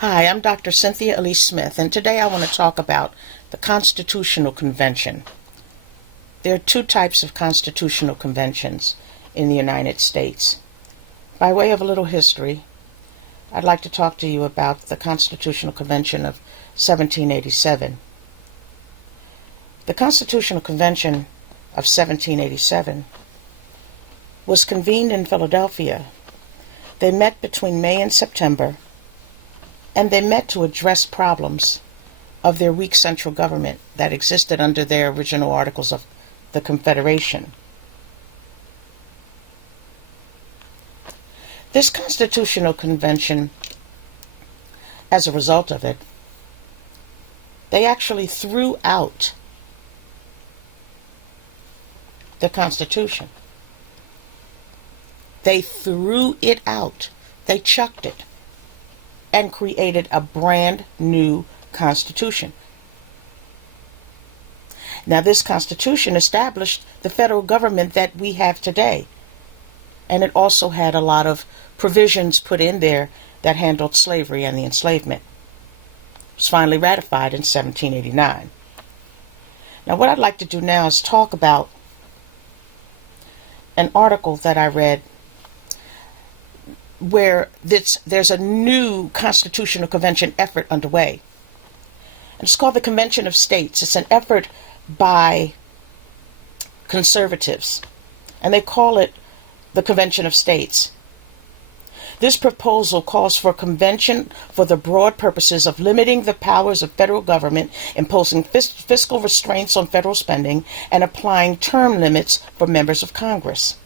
Hi, I'm Dr. Cynthia Elise Smith, and today I want to talk about the Constitutional Convention. There are two types of constitutional conventions in the United States. By way of a little history, I'd like to talk to you about the Constitutional Convention of 1787. The Constitutional Convention of 1787 was convened in Philadelphia. They met between May and September, and they met to address problems of their weak central government that existed under their original Articles of the Confederation. This Constitutional Convention, as a result of it, they actually threw out the Constitution. They threw it out. They chucked it and created a brand new Constitution. Now, this Constitution established the federal government that we have today, and it also had a lot of provisions put in there that handled slavery and the enslavement. It was finally ratified in 1789. Now, what I'd like to do now is talk about an article that I read where there's a new Constitutional Convention effort underway. And it's called the Convention of States. It's an effort by conservatives, and they call it the Convention of States. This proposal calls for a convention for the broad purposes of limiting the powers of federal government, imposing fiscal restraints on federal spending, and applying term limits for members of Congress.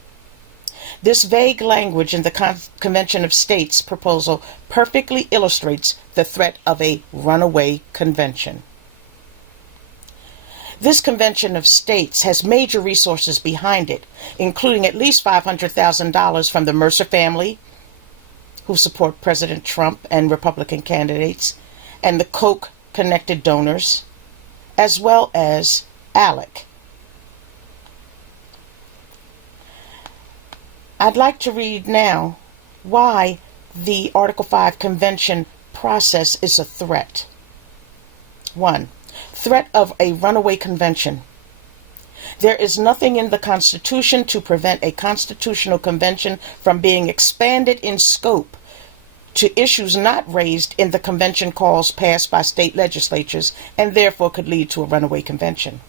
This vague language in the Convention of States proposal perfectly illustrates the threat of a runaway convention. This Convention of States has major resources behind it, including at least $500,000 from the Mercer family, who support President Trump and Republican candidates, and the Koch connected donors, as well as ALEC. I'd like to read now why the Article 5 convention process is a threat. 1. Threat of a runaway convention. There is nothing in the Constitution to prevent a constitutional convention from being expanded in scope to issues not raised in the convention calls passed by state legislatures, and therefore could lead to a runaway convention.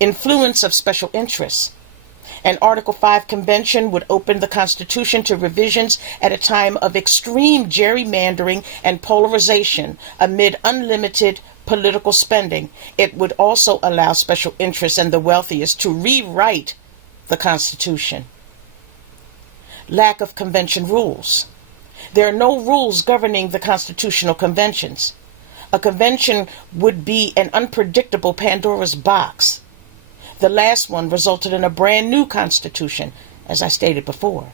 Influence of special interests. An Article 5 convention would open the Constitution to revisions at a time of extreme gerrymandering and polarization amid unlimited political spending. It would also allow special interests and the wealthiest to rewrite the Constitution. Lack of convention rules. There are no rules governing the constitutional conventions. A convention would be an unpredictable Pandora's box. The last one resulted in a brand new Constitution, as I stated before.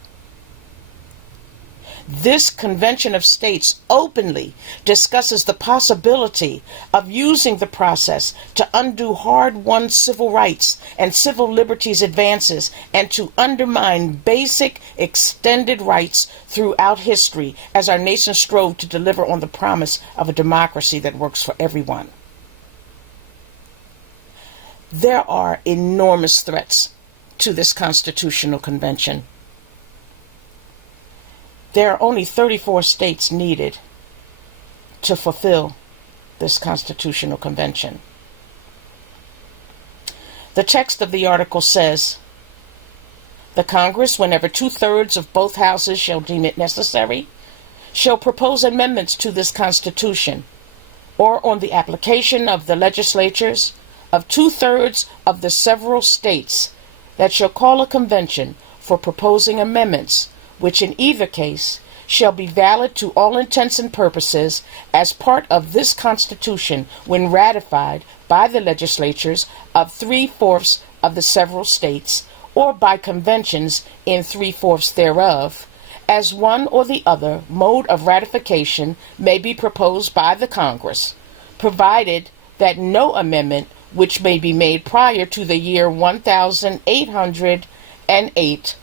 This Convention of States openly discusses the possibility of using the process to undo hard-won civil rights and civil liberties advances and to undermine basic extended rights throughout history as our nation strove to deliver on the promise of a democracy that works for everyone. There are enormous threats to this Constitutional Convention. There are only 34 states needed to fulfill this Constitutional Convention. The text of the article says, "The Congress, whenever 2/3 of both houses shall deem it necessary, shall propose amendments to this Constitution, or on the application of the legislatures of 2/3 of the several states, that shall call a convention for proposing amendments, which in either case shall be valid to all intents and purposes as part of this Constitution when ratified by the legislatures of 3/4 of the several states, or by conventions in 3/4 thereof, as one or the other mode of ratification may be proposed by the Congress, provided that no amendment which may be made prior to the year 1808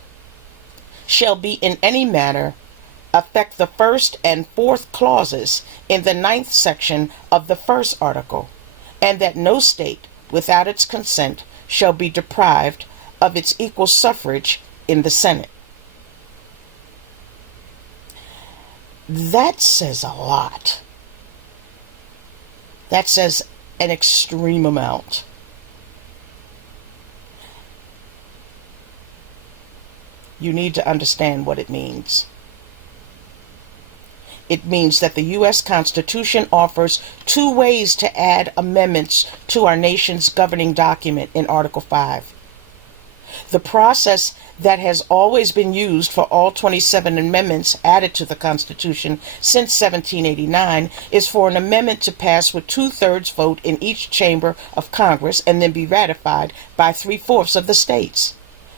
shall be in any manner affect the first and fourth clauses in the 9th section of the first article, and that no state, without its consent, shall be deprived of its equal suffrage in the Senate. That says a lot. That says an extreme amount. You need to understand what it means. It means that the U.S. Constitution offers two ways to add amendments to our nation's governing document in Article 5. The process that has always been used for all 27 amendments added to the Constitution since 1789 is for an amendment to pass with 2/3 vote in each chamber of Congress and then be ratified by 3/4 of the states.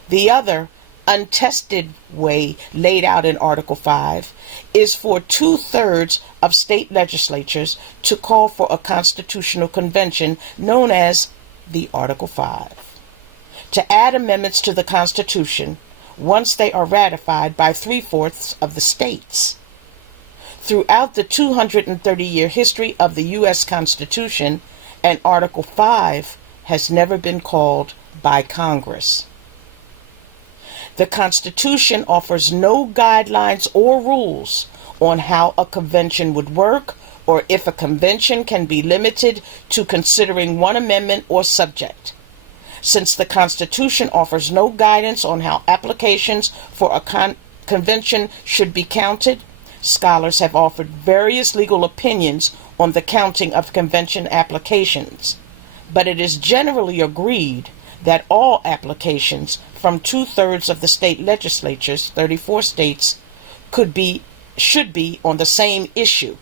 The other, untested way laid out in Article 5 is for 2/3 of state legislatures to call for a constitutional convention known as the Article 5 to add amendments to the Constitution once they are ratified by 3/4 of the states. Throughout the 230-year history of the U.S. Constitution, an Article 5 has never been called by Congress. The Constitution offers no guidelines or rules on how a convention would work or if a convention can be limited to considering one amendment or subject. Since the Constitution offers no guidance on how applications for a convention should be counted, scholars have offered various legal opinions on the counting of convention applications, but it is generally agreed that all applications from 2/3 of the state legislatures, 34 states, should be on the same issue.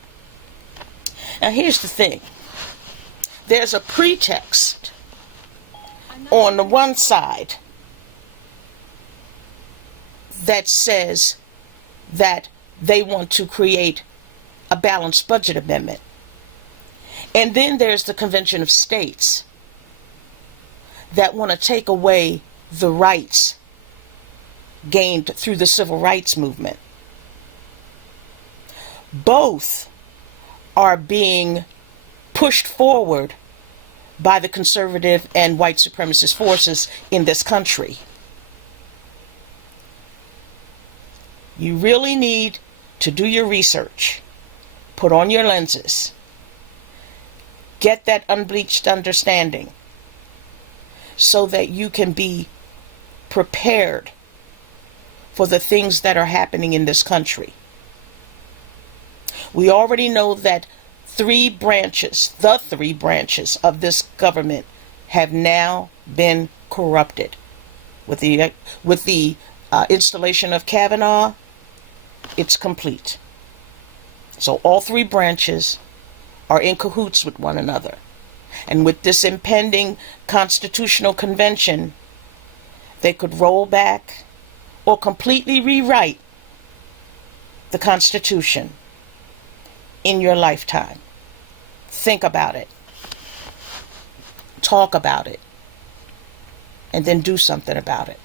Now here's the thing. There's a pretext on the one side that says that they want to create a balanced budget amendment. And then there's the Convention of States that want to take away the rights gained through the civil rights movement. Both are being pushed forward by the conservative and white supremacist forces in this country. You really need to do your research, put on your lenses, get that unbleached understanding so that you can be prepared for the things that are happening in this country. We already know that the three branches of this government have now been corrupted. With the installation of Kavanaugh, it's complete. So all three branches are in cahoots with one another. And with this impending constitutional convention, they could roll back or completely rewrite the Constitution in your lifetime. Think about it. Talk about it. And then do something about it.